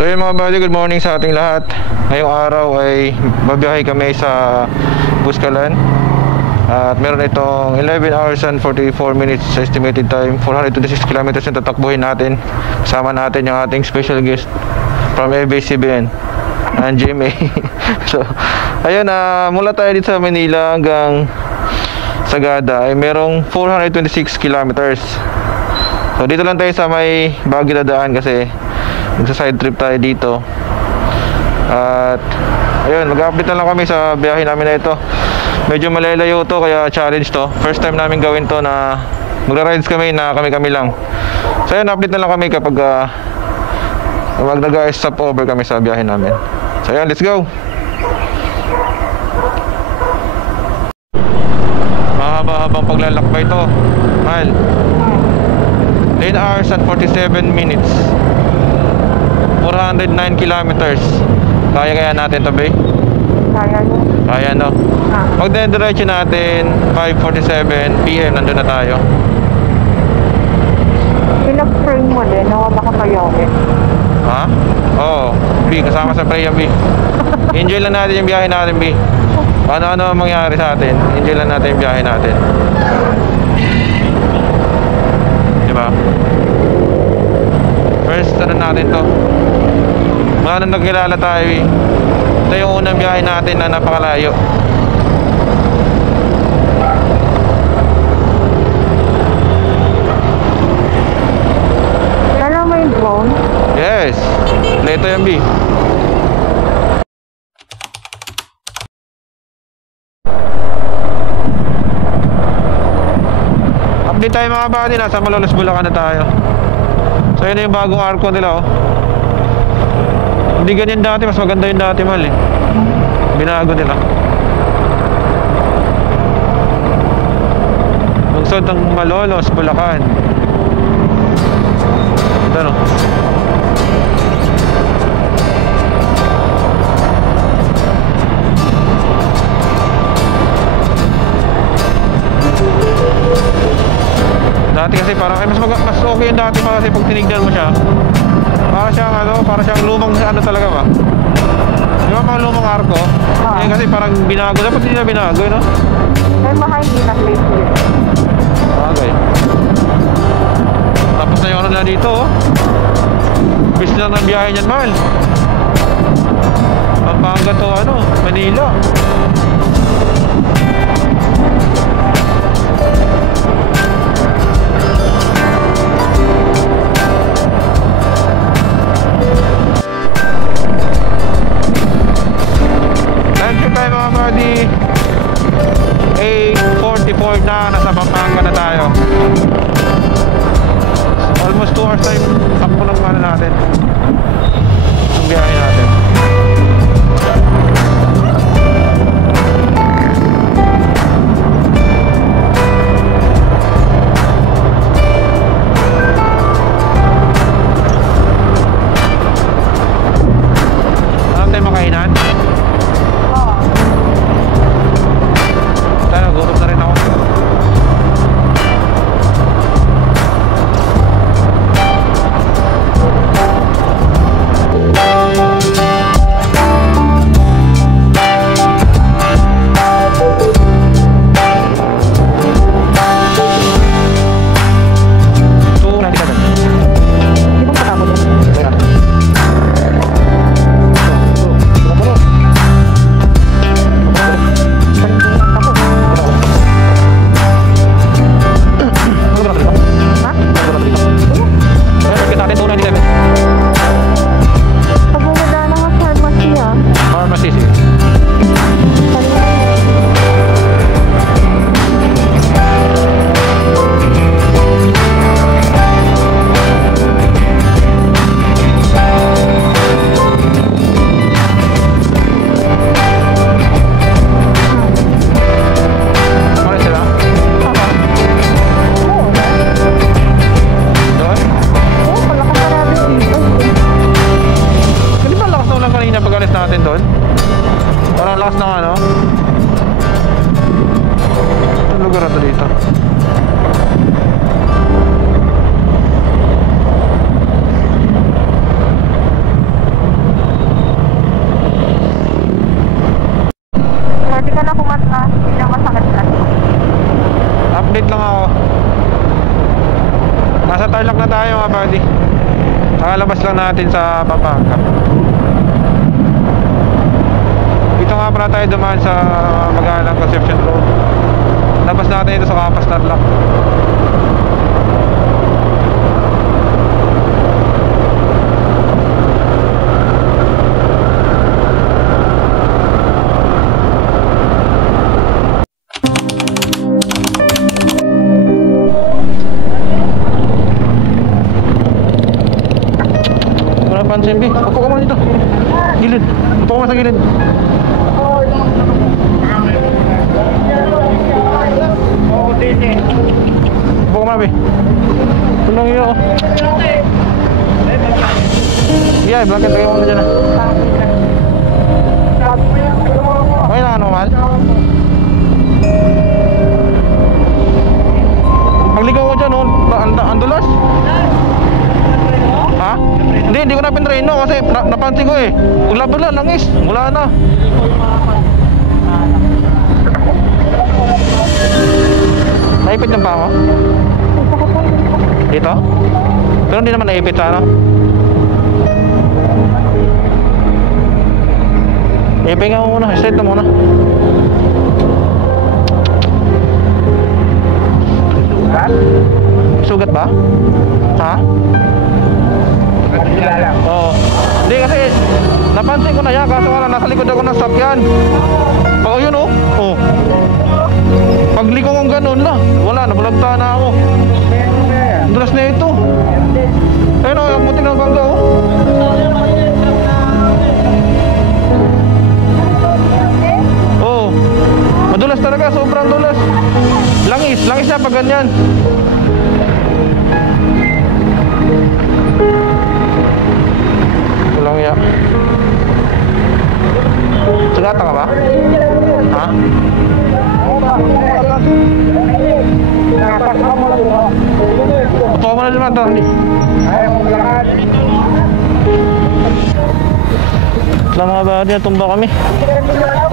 So yun mga buddy, good morning sa ating lahat. Ngayong araw ay babiyahe kami sa Buscalan. At meron itong 11 hours and 44 minutes sa estimated time. 426 kilometers yung tatakbuhin natin. Kasama natin yung ating special guest from ABS-CBN and GMA. So ayun, mula tayo dito sa Manila hanggang Sagada ay merong 426 kilometers. So dito lang tayo sa may Baguio dadaan kasi magsa-side trip tayo dito. At ayun, mag-update na lang kami sa biyahe namin na ito. Medyo malalayo to kaya challenge to. First time namin gawin to na magra-rides kami na kami-kami lang. So ayun, update na lang kami kapag nag-stop over kami sa biyahe namin. So ayun, let's go. Mahaba-habang paglalakbay to. Mahal. 10 hours and 47 minutes. 409 kilometers. Kaya natin to, Bay? Kaya nyo. Kaya, no? Pag diretso natin 5:47 PM, nandun na tayo. Pinag-frame mo din, nawala ka kayo eh. Ha? Oo, B, kasama sa Freya, B. Enjoy lang natin yung biyahe natin, B. Ano-ano mangyari sa atin, enjoy lang natin yung biyahe natin. Diba? First, ano natin to? Mga nang nagkilala tayo, eh. Ito yung unang biyahe natin na napakalayo. Alam mo yung drone? Yes. Ito yung B. Update tayo mga buddy, nasa Malolos, Bulacan na tayo. So yun na yung bagong arko nila, oh. Hindi ganyan dati, mas maganda yung dati, mahal eh. Binago nila. Lungsod ng Malolos, Bulacan. Ito, no? Dati kasi parang mas okay yung dati pa kasi pag tinignan mo siya. Para siyang lumang ano talaga ba? Di ba mga lumang arko? Eh kasi parang binago. Dapat hindi na binago, no? Eh, mahal din na facelift. Okay. Tapos na yung ano na dito, oh. Bis lang ng biyahe niyan, mahal. Pampanga to, Manila. Tayo mga buddy, 8:44 na, nasa Pampanga na tayo. Almost 2 hours time takbo ng ano natin, yung biyahe natin. na tayo mga buddy. Nakalabas lang natin sa Pampanga. Dito nga pala tayo dumaan sa Magalang Conception Road. Labas natin ito sa Kapas Tarlac. Pansin, B. Upo ka muna dito. Gilid. Upo ka muna sa gilid. Upo ka muna, B. Tulong iyo. Yeah, blanket kayo muna dyan. Okay na ano, Mal? Pagligaw ko dyan, andulas? Ha? Hindi ko na pinreno kasi napansin ko eh. Wala langis. Wala na. Naipit ng pa ako? Dito? Pero hindi naman naipit sa ano? Ipinga mo muna. Straight na muna. Sugat ba? Ha? Oo. Hindi kasi napansin ko na yan kaso wala nasa likod ako ng sakyan. Oh yun oh. Oh. Pagliko kong ganun na wala, nabulagta na ako. Dulas na ito. Ayun oh, yung puting ng bangga oh. Oh. Madulas talaga, sobrang dulas. Langis na pag ganyan. Walang ya. Sugata ka ba? Ha? Upo mo na naman ito. Lang mga badi, natumba kami.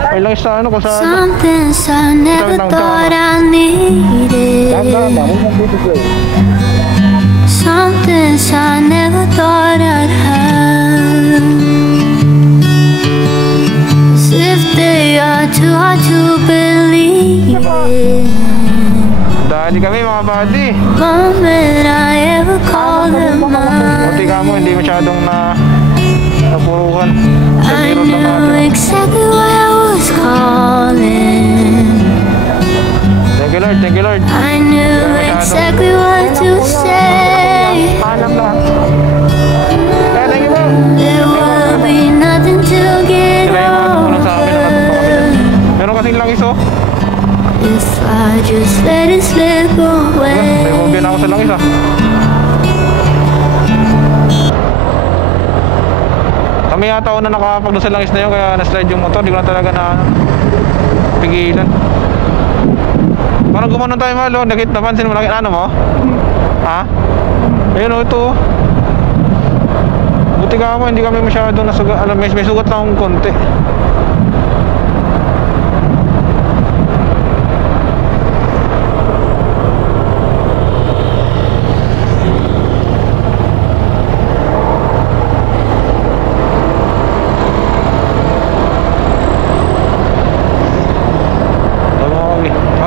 Ay lang sa ano kung saan. Something I never thought I needed. Something I never thought I'd have. As if they are too hard to believe in. Dali kami mga badi. Moment I ever call them mine. Buti ka mo, hindi masyadong napuruhan. I knew exactly what I was calling. Thank you Lord, thank you Lord. I knew exactly what to say. Paanap lang. Thank you po. There will be nothing to get over. Meron kasing langis oh. If I just let it slip May away. movie na ako sa langis ah. Kami yata una nakapagdo sa langis na yun kaya na-slide yung motor. Di ko na talaga pigilan. Parang gumanon tayo malo. Napansin mo laki ano mo? Ha? Ayun o ito. Buti ka mo, hindi kami masyadong nasugat. Alam, may sugat lang akong konti.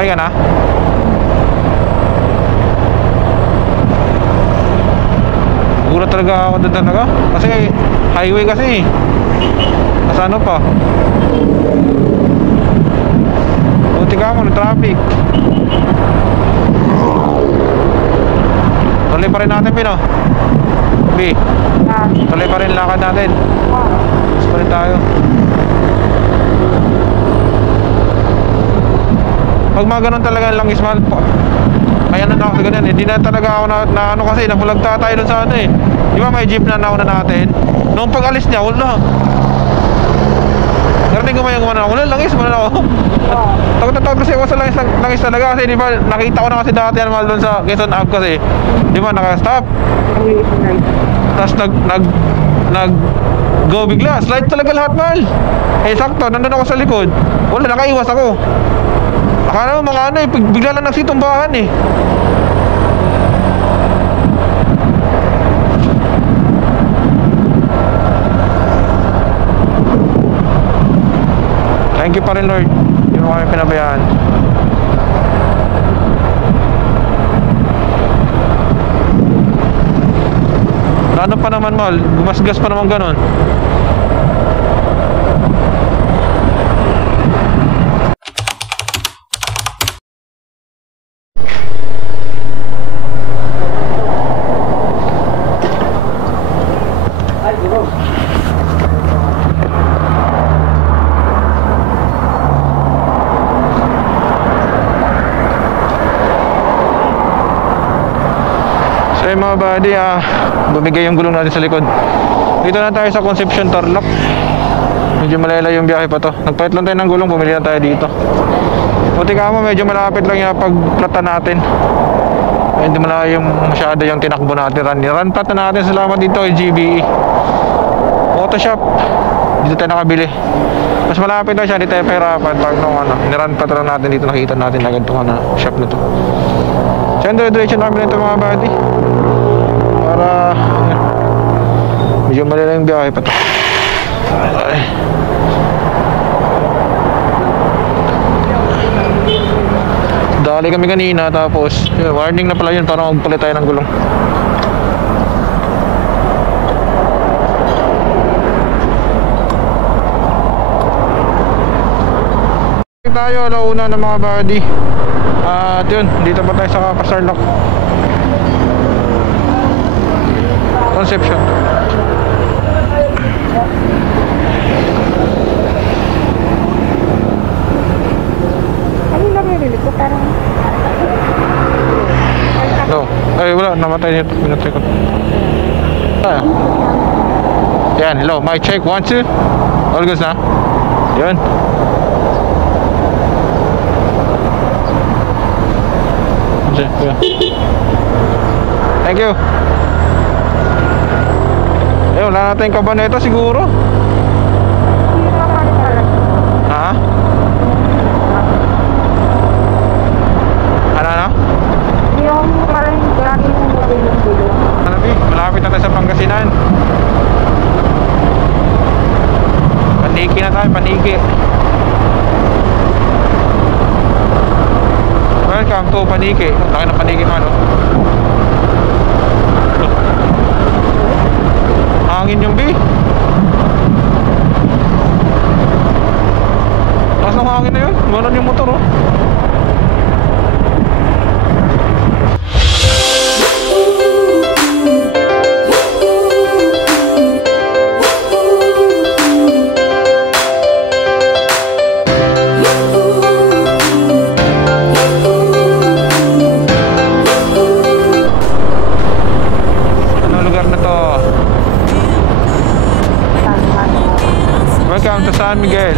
Okay ka na? Gulat talaga ako doon talaga. Kasi highway kasi. Nasa ano pa? Buti ka mo, traffic. Tuloy pa rin natin, Pino. B. Tuloy pa rin lakad natin. Mas pa rin tayo. Pag mga ganun talaga lang ismal po. Kaya na ako sa ganyan eh. Di na talaga ako na ano kasi nabulagta tayo dun sa ano eh. Di ba may jeep na nauna natin? Noong pag alis niya, wala. Narinig ko ba yung kumana? Wala, langis, wala ako. Takot na takot kasi ako sa langis talaga. Kasi di ba nakita ko na kasi dati yan mahal dun sa Quezon Ave kasi. Di ba naka-stop. Tapos nag go bigla. Slide talaga lahat mahal. Eh sakto, nandun ako sa likod. Wala, nakaiwas ako. Akala mo mga ano eh, bigla lang nagsitumbahan eh. Thank you pa rin, Lord. Hindi mo kami pinabayaan. Ano pa naman, mahal? Gumasgas pa naman ganun. So yung mga buddy, bumigay yung gulong natin sa likod. Dito na tayo sa Concepcion Tarlac. Medyo malayo yung biyahe pa to. Nagpalit lang tayo ng gulong, bumili na tayo dito. Buti ka mo, medyo malapit lang yung pagplata natin. Hindi malayo yung masyado yung tinakbo natin. Run plata natin, salamat dito kay GBE Photoshop. Dito tayo nakabili. Mas malapit lang siya, hindi tayo pahirapan. Pag nung niran plata lang natin dito, nakita natin agad itong shop na to. So diretso namin ito mga buddy. Para medyo malala yung biyahe pa to. Ay. Dali kami kanina, tapos warning na pala yun para magpalit tayo ng gulong. Tayo alauna ng mga buddy. At yun, dito pa tayo sa Tarlac Concepcion. Ano yung nabibili ko? Parang... No. Ay, wala. Namatay nito. Pinatay ko. Yan. Hello. Mic check. 1, 2. All goes na. Yun. Thank you. Eh, wala natin kabaneta siguro. Ha? Ano? Yung parang lagi mong nabili. Malapit na tayo sa Pangasinan. Paniki na tayo, paniki. Welcome to Paniki. Laki na Paniki man, no? Hangin yung B. Taas ng hangin na yun. Ganon yung motor, oh. Welcome to San Miguel.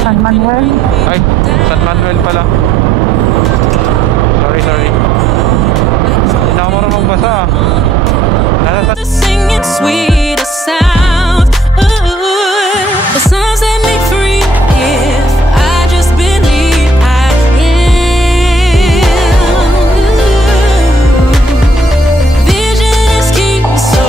San Manuel. Ay, San Manuel pala. Sorry. Hindi na ako marunong magbasa. The singing sweet sound. Ooh, the song set me free. If I just believe I am. Vision is key, so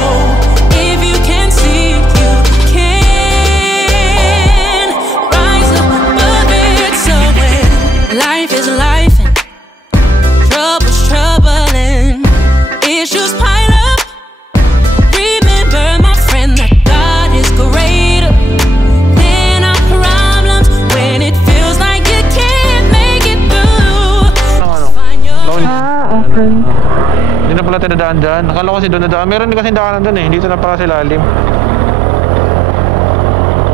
if you can see, you can rise above it. So when life is life and trouble's troubling, issues pile up. Remember, my friend, that God is greater than our problems. When it feels like you can't make it through, find your Okay. Hindi na pala tayo nadaan dyan. Nakala ko kasi doon nadaan. Meron din kasi daanan doon eh. Dito na pala sa ilalim.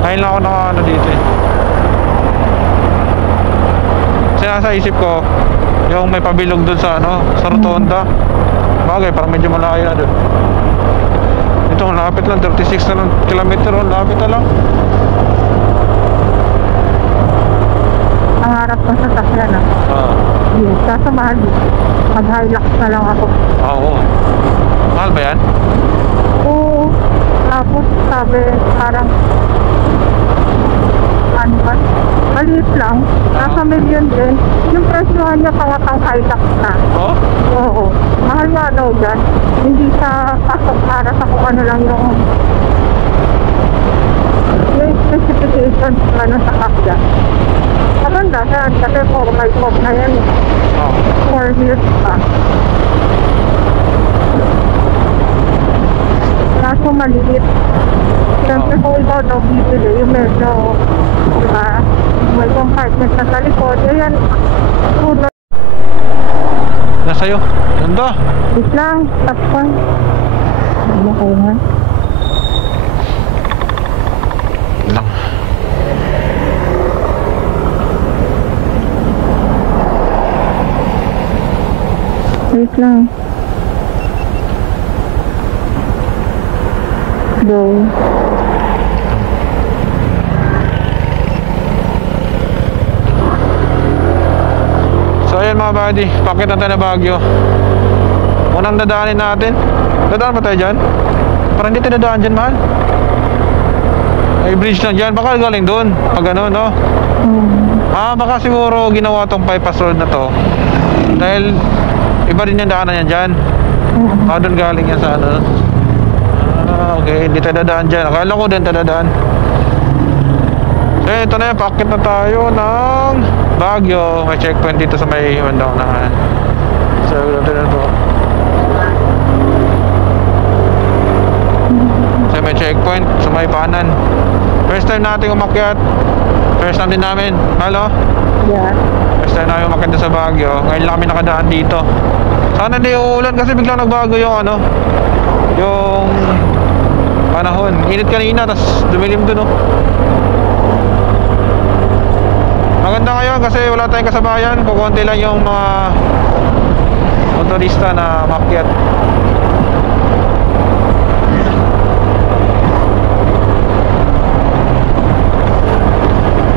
Kain lang ako naka dito eh. Kasi nasa isip ko yung may pabilog doon sa sa rotonda. Bagay, parang medyo malayo na doon. Ito, lapit lang. 36 na lang kilometer. Lapit na lang. Ang harap ko sa sasyan, ah. Yes, kaso mahal. Mag-Hilux na lang ako. Oo. Mahal ba yan? Oo. Tapos sabi, parang ano ba? Maliit lang. Nasa million din. Yung presyohan niya pang Hilux na. Oo? Oo. Mahal nga daw dyan. Hindi sa pasok para sa kung ano lang yung specifications sa kakya. Maganda yan kasi 4x4 na yan. Oh. 4 years pa. Kaso maliit. Siyempre kung ikaw daw bibili, yung medyo, diba, may compartment na sa likod, ayan, puno. Nasa'yo. Ganda. Wait lang, tapos. Ano kayo nga? Lang. Wait lang. Go. So ayan mga buddy, pakit na tayo na Baguio. Unang dadaanin natin. Dadaan ba tayo dyan? Parang hindi tayo dadaan dyan, mahal. May bridge lang dyan. Baka galing doon. Pag ano, no? Baka siguro ginawa tong bypass road na to dahil iba rin yung daanan yan dyan. Doon galing yan sa ano. Okay, hindi tayo dadaan dyan. Akala ko din tayo dadaan. So ito na yan, pakit na tayo ng Baguio. May checkpoint dito sa may bandang unahan. So ito na to. So may checkpoint sa may paanan. First time natin umakyat. First time din namin. Halo? Yeah. First time namin umakyat sa Baguio. Ngayon lang kami nakadaan dito. Sana hindi uulan kasi biglang nagbago yung ano, yung panahon. Init kanina, tas dumilim dun, oh. Maganda ngayon kasi wala tayong kasabayan. Kukunti lang yung mga motorista na makyat.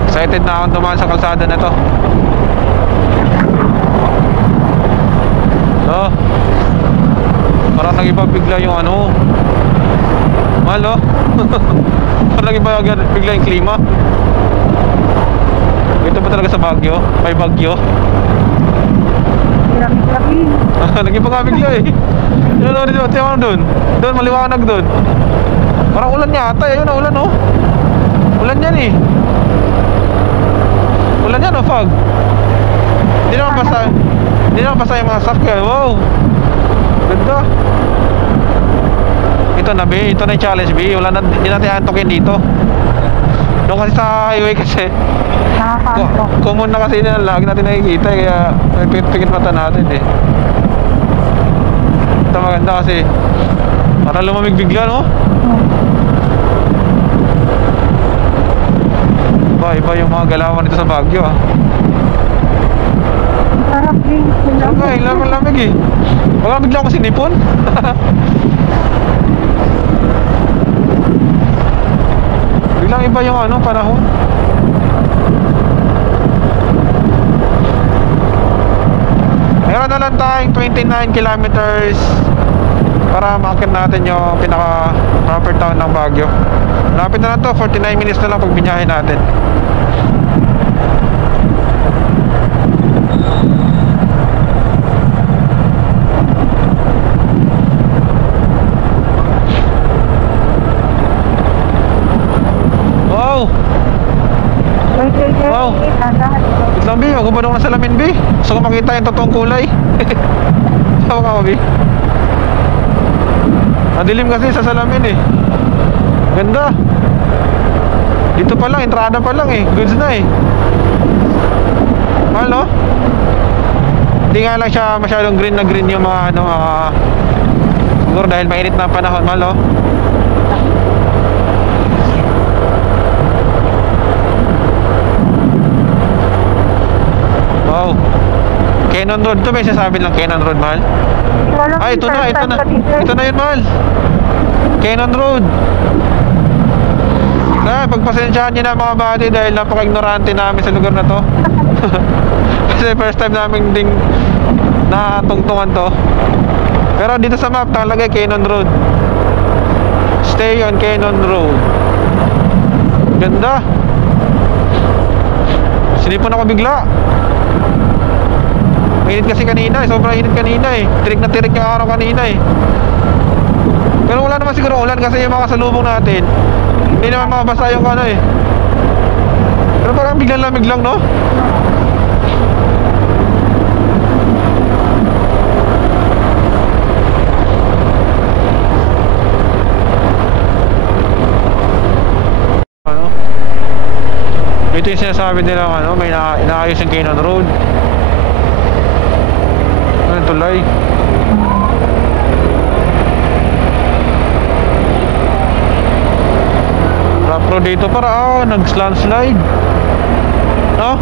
Excited na akong dumaan sa kalsada na to. So, parang nag-iba bigla yung ano. Mahal, oh. Parang nag-iba bigla yung klima. Ito pa talaga sa Baguio. May Baguio. Laki-laki. Nag-iba nga bigla eh. Ano doon? Doon, maliwanag doon. Parang ulan yata. Ayun na, ulan, oh. Ulan yan eh. Ulan yan, oh, fog. Hindi naman basa yung mga sakyan. Wow. Ganda. Ito na, B. Ito na yung challenge, B. Wala na, hindi natin antokin dito. Doon kasi sa highway kasi Nakakanto. common na kasi na lagi natin nakikita. Kaya may pikit mata natin eh. Ito maganda kasi parang lumamig bigla, no? Iba yung mga galawan dito sa Baguio, ah. Sarap din. Okay, lamig eh. Baka bigla ako sinipon. Biglang iba yung ano, panahon. Meron na lang tayong 29 kilometers para makakit natin yung pinaka proper town ng Baguio. Lapit na lang to, 49 minutes na lang pag binyahin natin. Wow! Wow! Isang B, magubadong na salamin, B. Gusto ko makita yung totoong kulay. Sawa ka mo, B. Madilim kasi sa salamin eh. Ganda. Dito pa lang, entrada pa lang eh. Goods na eh. Mahal, no? Hindi nga lang siya masyadong green na green yung mga ano, siguro dahil mainit na panahon. Mahal, no? Wow. Cannon Road to, may sasabi lang Cannon Road, mahal. Ay, ito na. Ito na yun, mahal. Cannon Road. Pagpasensyahan nyo na mga buddy dahil napaka-ignorante namin sa lugar na to. Kasi first time namin ding natungtungan to. Pero dito sa map talaga Cannon Road. Stay on Cannon Road. Ganda. Sinipon ako bigla. Init kasi kanina eh. Sobrang init kanina eh. Tirik na tirik yung araw kanina eh. Pero wala naman siguro ulan kasi yung mga kasalubong natin hindi naman mabasa yung ano eh. Pero Pero parang biglang lamig lang, no? Ano? Ito yung sinasabi nila, ano, may inaayos yung Cannon Road. Ano, tulay? Rough road dito para, nag-landslide. No?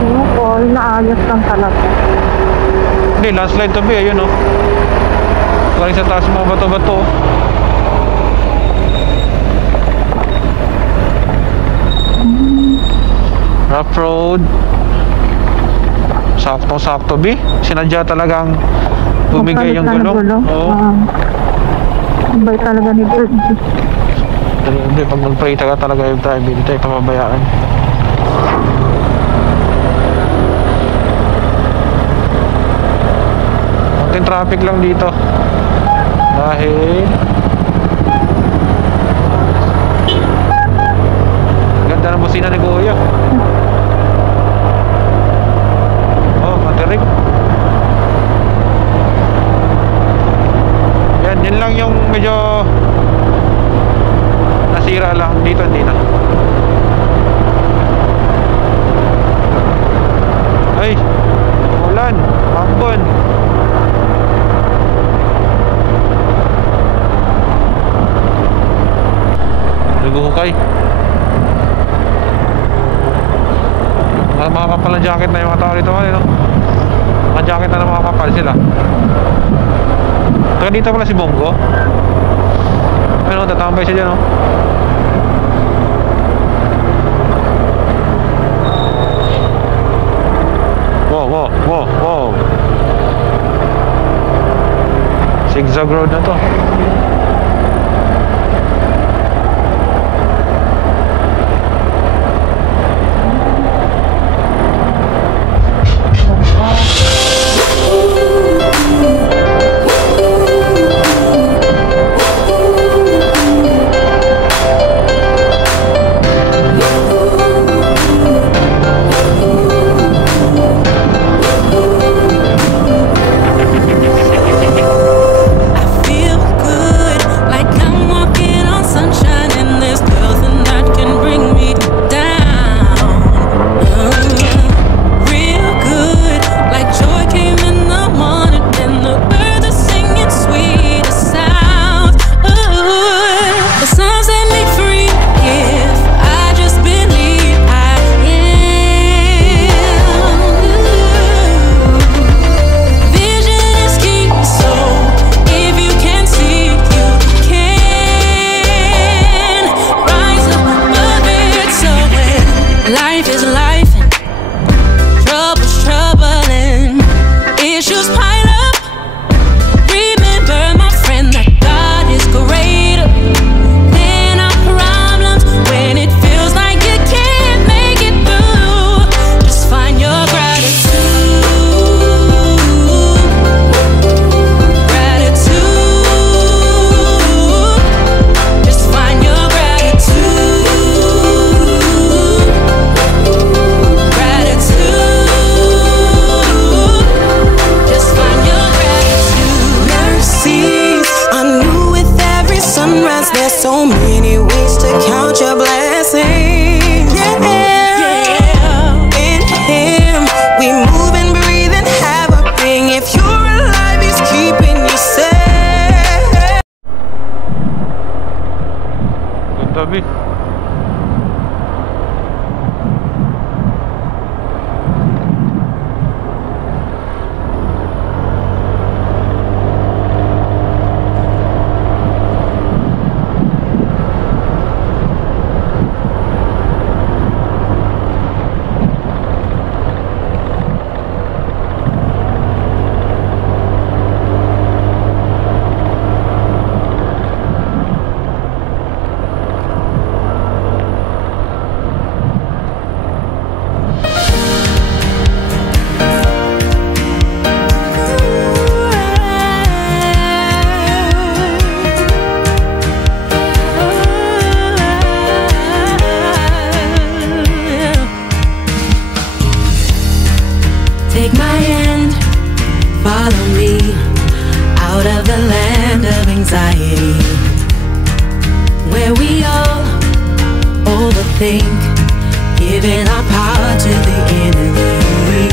Oo po, inaayos lang talaga. Hindi, landslide to be, ayun, no? Galing sa taas mga bato-bato. Rough road. Sakto-sakto, B. Sinadya talagang bumigay yung gulong. Oo. Ibay talaga ni Bird. Hindi, pag mag-pray ka talaga yung drive, hindi tayo pababayaan. Konting traffic lang dito. Dahil ganda ng busina ni Kuya. Oh, matirik. Yan lang yung medyo nasira lang dito, hindi na. Ay, ulan, hambon. Naguhukay. Makakapal na jacket na yung mga tao dito, no? Mga jacket na makakapal sila. Kaya dito pala si Bongo. Ano, tatambay siya dyan, no? Wow. Zigzag road na to. I feel good. of the land of anxiety, where we all overthink, giving our power to the enemy.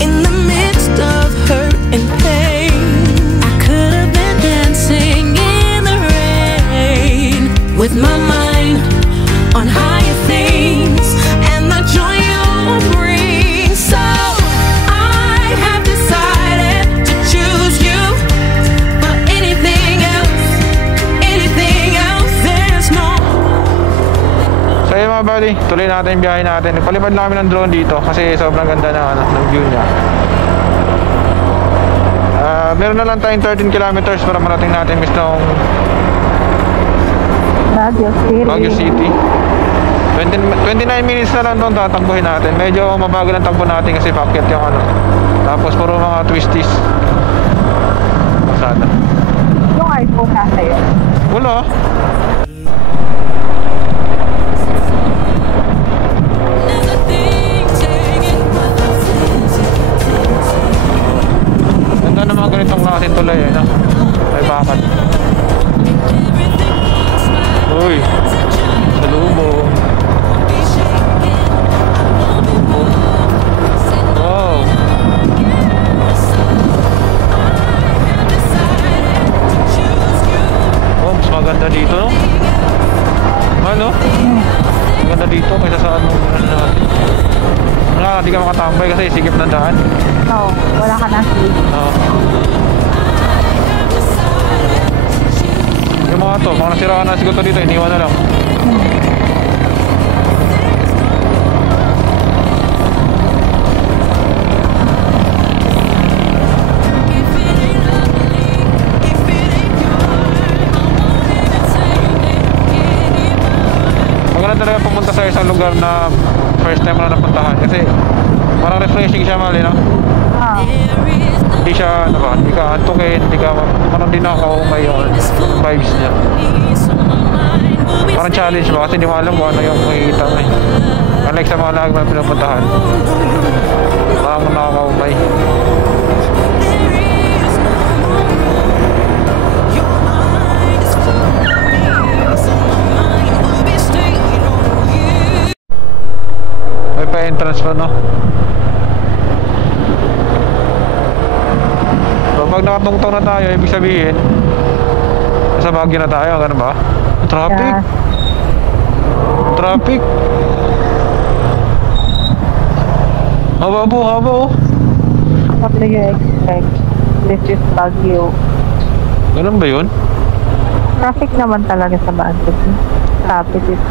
In the midst of hurt and pain, I could have been dancing in the rain, with my mind on higher things and the joy you'll bring. So I have decided to choose you for anything else, there's no. So yun mga buddy, tuloy natin yung biyahe natin. Nagpalipad lang kami ng drone dito kasi sobrang ganda ng view niya. Meron na lang tayong 13 kilometers para marating natin mismong Baguio City. 29 minutes na lang doon tatakbuhin natin. Medyo mabagal ang takbo natin kasi paakyat yung ano. Tapos puro mga twisties. Masada. Yung iPhone nasa yun. Wala. Ganda na mga ganitong klaseng tulay eh, no? May bakal. Uy, salubong. Wow. Oh, mas maganda dito, no? Ano? Maganda dito kaysa sa ano natin. Hindi ka makatambay kasi sikip ng daan. Oo, wala ka na sleep. Oo. Yung mga to, mga nasiraan na siguro dito, iniwan na lang. Maganda talaga pumunta sa isang lugar na first time mo na napuntahan kasi parang refreshing siya, mali, no? Hindi siya, ano ba, hindi ka antukin, hindi ka, parang di nakakaumay yung vibes niya. Parang challenge ba kasi hindi mo alam kung ano yung makikita mo eh. Unlike sa mga lagi mo na pinupuntahan, parang nakakaumay. May pa-entrance pa, no? So, pag nakatungtong na tayo, ibig sabihin sa Baguio na tayo, ganun ba? Traffic. Yeah. Traffic. Haba oh. What do you expect? This is Baguio. Ganun ba yun? Traffic naman talaga sa Baguio. Traffic is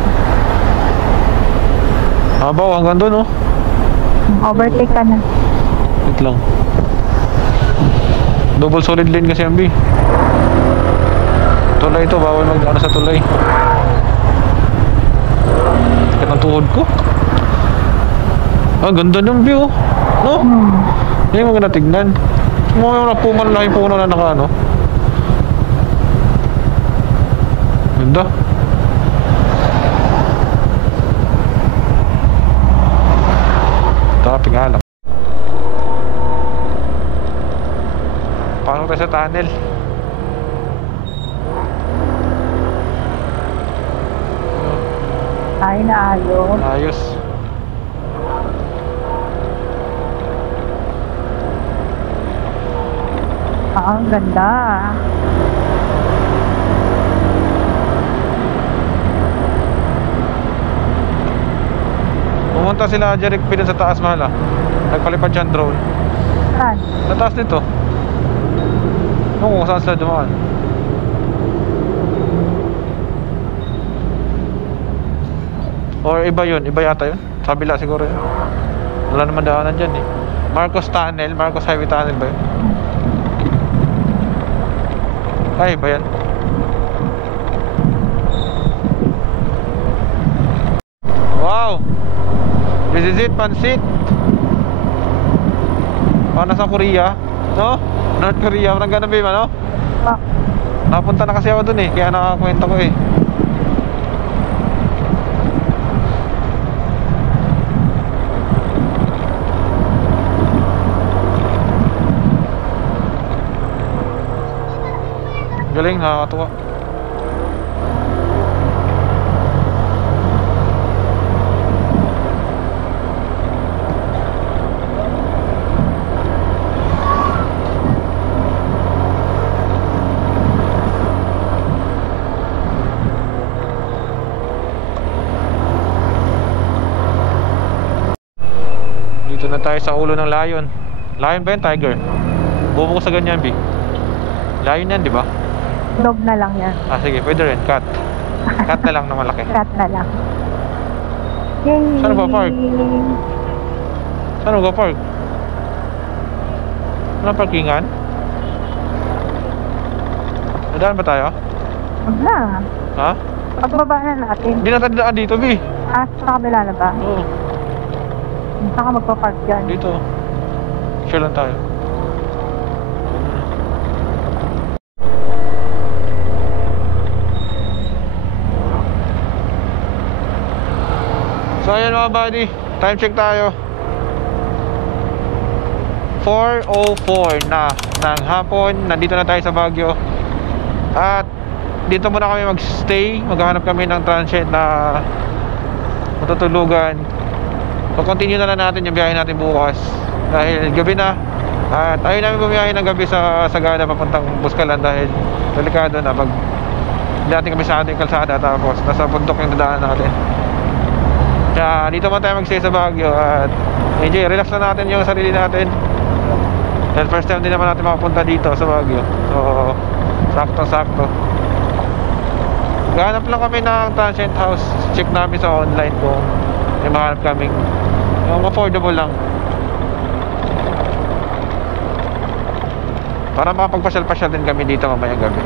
Haba, hanggang doon, oh. overtake ka na. Wait lang. Double solid lane kasi ang B. Tulay ito, bawal mag-ano sa tulay. Sakit ang tuhod ko. Ah, ganda ng view, no? Hindi mo maganda tignan. Mga malaking puno na naka, ano. Ganda. Traffic nga lang. Pasok tayo sa tunnel. Ay, naayos. Ayos. Ang ganda. Pumunta sila Jeric P sa taas, mahal ah. Nagpalipad siyang drone. Saan? Sa taas nito. Kung saan sila dumaan. Or iba yun, iba yata yun. Kabila siguro yun. Wala naman daanan dyan eh. Marcos Tunnel, Marcos Highway Tunnel ba yun? Ay, iba yan. Wow! This is it, Pansit. Parang nasa Korea, no? North Korea, parang ganun ba, no? Napunta na kasi ako dun eh, kaya nakakwento ko eh. Galing, nakakatuwa. Dito na tayo sa ulo ng lion. Lion ba yun? Tiger? Bubo ko sa ganyan, B. Lion yan, di ba? Dog na lang yan. Ah, sige, pwede rin. Cat. Cat na lang na malaki. Cat na lang. Yay! Saan ba park? Saan mag-park? Walang parkingan? Nadaan ba tayo? Wag na. Ha? Pagbaba na natin. Hindi na tayo daan dito, B. Sa kabila na ba? Oo, Saka magpa-park dyan. dito. Share lang tayo. So ayan mga buddy, time check tayo. 4:04 na ng hapon. Nandito na tayo sa Baguio. At dito muna kami magstay. Maghahanap kami ng transient na matutulugan. So continue na lang natin yung biyahe natin bukas. Dahil gabi na. At ayaw namin bumiyahe ng gabi sa Sagada papuntang Buscalan. Dahil delikado na pag hindi natin kami sa ating kalsada. Tapos nasa bundok yung dadaan natin. Kaya dito man tayo magstay sa Baguio. At enjoy, relax na natin yung sarili natin. Dahil first time din naman natin makapunta dito sa Baguio. So sakto-sakto. Gahanap lang kami ng transient house. Check namin sa online kung may mahanap kaming yung affordable lang para makapagpasyal-pasyal din kami dito mamayang gabi.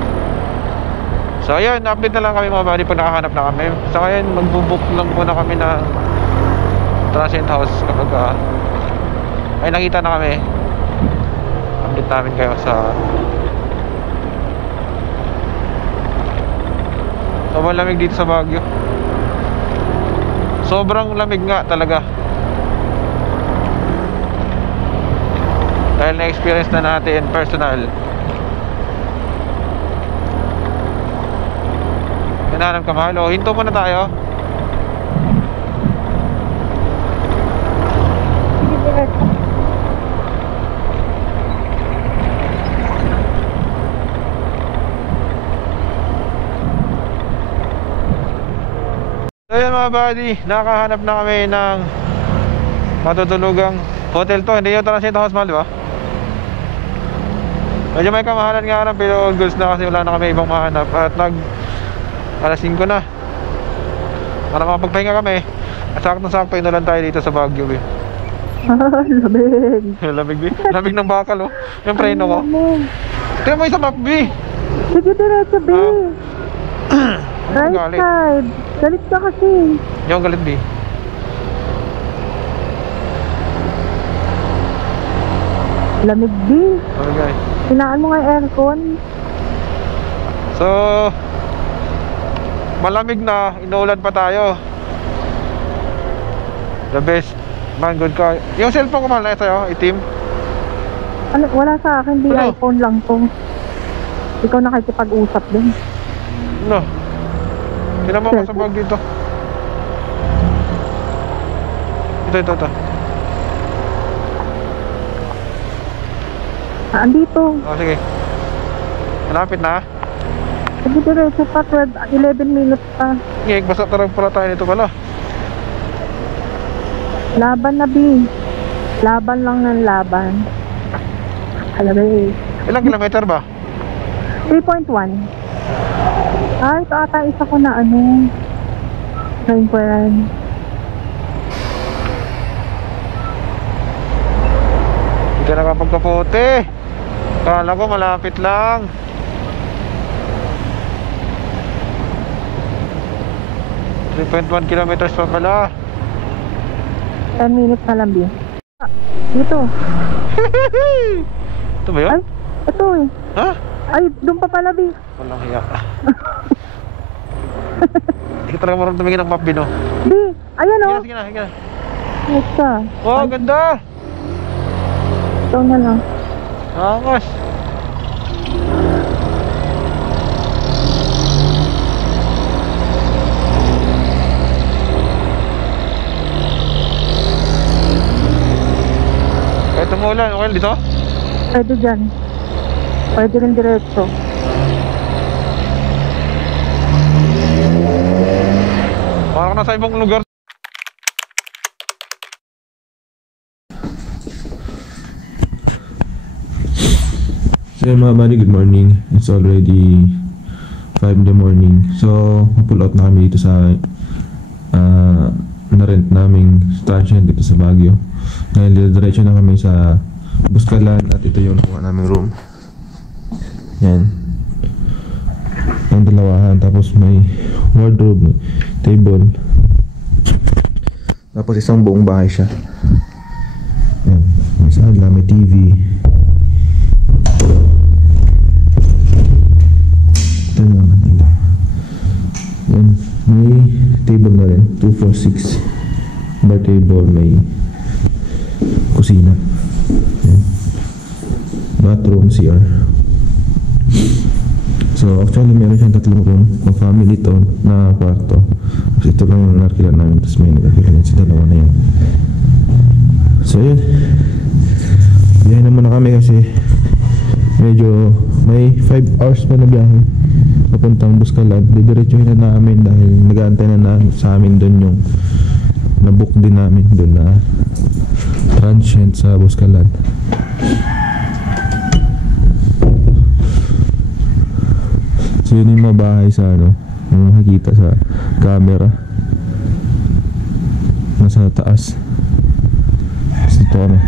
So ayun, update na lang kami mga buddy pag nakahanap na kami. So ngayon, magbubook lang muna kami na transient house kapag ay nakita na kami. Update namin kayo sa sobrang lamig dito sa Baguio. Sobrang lamig nga talaga. Dahil na-experience na natin personal. Hinahanap ka mahal. O, hinto muna tayo. So yun mga buddy, nakahanap na kami ng matutulugang hotel to. Hindi yung transient house mahal, di ba? Medyo may kamahalan nga lang, pero goals na kasi wala na kami ibang mahanap. At alas 5 na para makapagpahinga kami. At sakto-sakto na lang tayo dito sa Baguio, eh. Lamig. Lamig, B. Lamig ng bakal, oh. Yung preno ko. Tingnan mo yung sa map, B. Sige, diretso, B. Right Galit. side. Galit ka kasi. Yung galit, B. Lamig, B. Okay. Hinaan mo nga yung aircon. So malamig na, inuulan pa tayo. The best man, good car. Yung cellphone ko mahal na sa'yo, itim. Ano, wala sa akin, di Ano? iPhone lang to. Ikaw nakikipag-usap din. No. Tinama ko sa bag dito. Ito. Andito. Oh, sige. Malapit na. Sige, diretso pa. 11 minutes pa. Ngek, basta tarang pala tayo nito pala. Laban na, B. Laban lang ng laban. Alam mo eh. Ilang kilometer ba? 3.1. Ay, ito ata isa ko na ano. Trying ko yan. Hindi ka nakapagkapote. Kala ko malapit lang. .1 kilometers pa pala. 10 minutes na lang, B. Ah, dito. Ito ba yun? Ay, ito eh. Ha? Ay, doon pa pala, B. Walang hiya. Hindi ka talaga marunong tumingin ng map, Bino. B, ayan o. Sige na. Basta. Wow, ganda! Ito na lang. Angas! tumulan, okay dito? Pwede dyan. Pwede rin diretso. Parang nasa ibang lugar. So yun mga buddy, good morning. It's already 5 in the morning. So, pull out na kami dito sa na-rent naming station dito sa Baguio. Ngayon, diretso na kami sa Buscalan at ito yung nakuha naming room. Yan. Ang dalawahan. Tapos may wardrobe, may table. Tapos isang buong bahay siya. Yan. May sala, may TV. Ito naman nila. Yan. May table na rin. 246 bar table. May kusina. Yan. Bathroom, CR. So actually meron siyang tatlong room, kung family to na kwarto. Kasi ito lang yung narkilan namin, tapos may nag-arkilan yan sa dalawa na yan. So yun, biyahe naman na kami kasi medyo may 5 hours pa na biyahe papuntang Buscalan. Didiretsuhin na namin dahil nag-aantay na sa amin doon yung na-book din namin doon na transient sa Buscalan. So yun yung mga bahay sa yung makikita sa camera nasa taas. Tapos dito kami.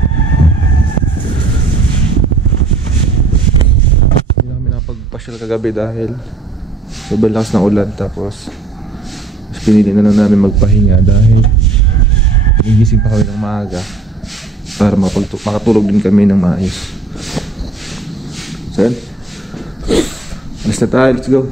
Hindi na kami napagpasyal kagabi dahil sobrang lakas ng ulan. Tapos pinili na lang namin magpahinga dahil nagising pa kami ng maaga para makatulog din kami ng maayos. So yun, alis na tayo, let's go.